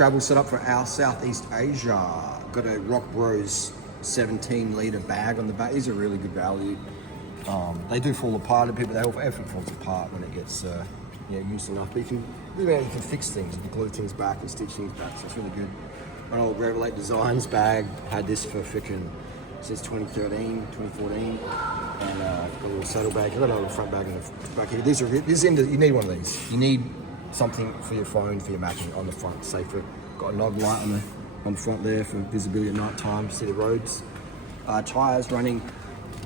travel setup for our Southeast Asia. Got a Rock Bros 17-litre bag on the back. These are really good value. They do fall apart a bit, but everything falls apart when it gets used enough. But you can fix things, you can glue things back and stitch things back, so it's really good. An old Revelate Designs bag, had this for freaking since 2013, 2014, and got a little saddle bag. I've got a little front bag in the back here. You need one of these. You need something for your phone, for your Mac on the front, safer. Got a nog light on the front there for visibility at night time, see the roads. Tyres running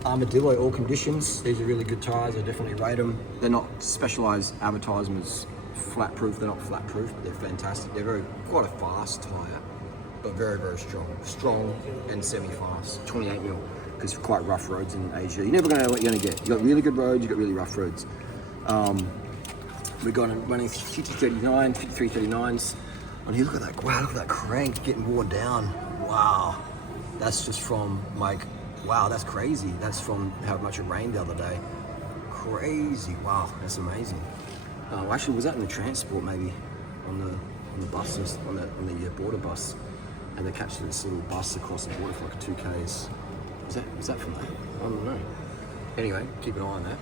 Armadillo all conditions. These are really good tyres, I definitely rate them. They're not specialised advertisements flat proof, they're not flat proof, but they're fantastic. They're quite a fast tyre, but very, very strong. Strong and semi-fast, 28 mil, because it's quite rough roads in Asia. You're never gonna know what you're gonna get. You got really good roads, you got really rough roads. We're going running 5039, 5339s. On here, look at that, wow, look at that crank getting worn down. Wow, that's just from wow, that's crazy. That's from how much it rained the other day. Crazy, wow, that's amazing. Actually, was that in the transport maybe? On the buses, on the border bus. And they captured this little bus across the border for like 2Ks. Is that from that? I don't know. Anyway, keep an eye on that.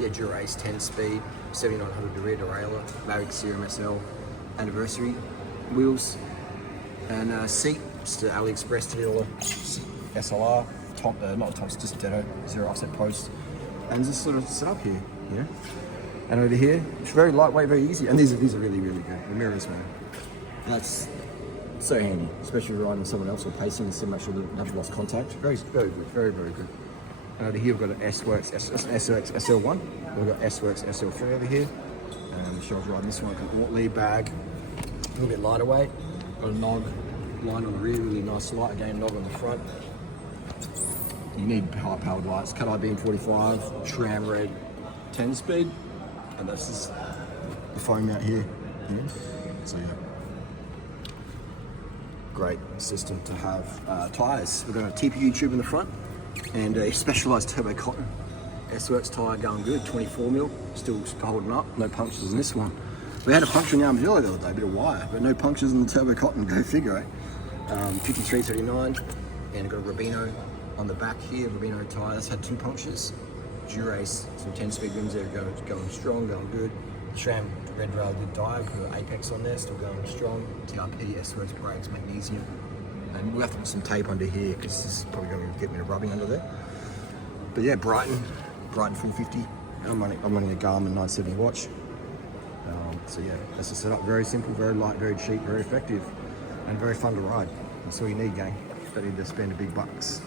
Durace 10-speed, 7900 rear derailleur, Mavic Serum SL anniversary wheels, and seat, just an AliExpress dealer, SLR, not tops, just Dedo, 0 offset post, and just sort of set up here, you know. And over here, it's very lightweight, very easy, and these are really, really good. The mirrors, man, that's so handy, especially riding with someone else or pacing and so make sure that you haven't lost contact. Very, very good, very, very good. And over here we've got an S-Works SLX SL1. We've got S-Works SL3 over here. And Michelle's riding this one, like an Ortlieb bag. A little bit lighter weight. Got a nog line on the rear, really nice light. Again, nog on the front. You need high-powered lights. Cut-Eye Beam 45, Tram Red 10-speed. And that's just the foam out here. Yeah. So yeah. Great system to have. Tyres. We've got a TPU tube in the front and a specialised turbo cotton. S-Works tyre going good, 24 mil, still holding up, no punctures in this one. We had a puncture in the Armadillo the other day, a bit of wire, but no punctures in the turbo cotton, go figure, eh? 5339, and I've got a Rubino on the back here, Rubino tyre, that's had 2 punctures. Durace, some 10-speed rims there, going strong, going good. SRAM Red Rail did die, put Apex on there, still going strong. TRP, S-Works brakes, magnesium. And we'll have to put some tape under here because this is probably going to get me a rubbing under there. But yeah, Brighton 450. I'm running a Garmin 970 watch. So yeah, that's the setup. Very simple, very light, very cheap, very effective, and very fun to ride. That's all you need, gang. Don't need to spend the big bucks.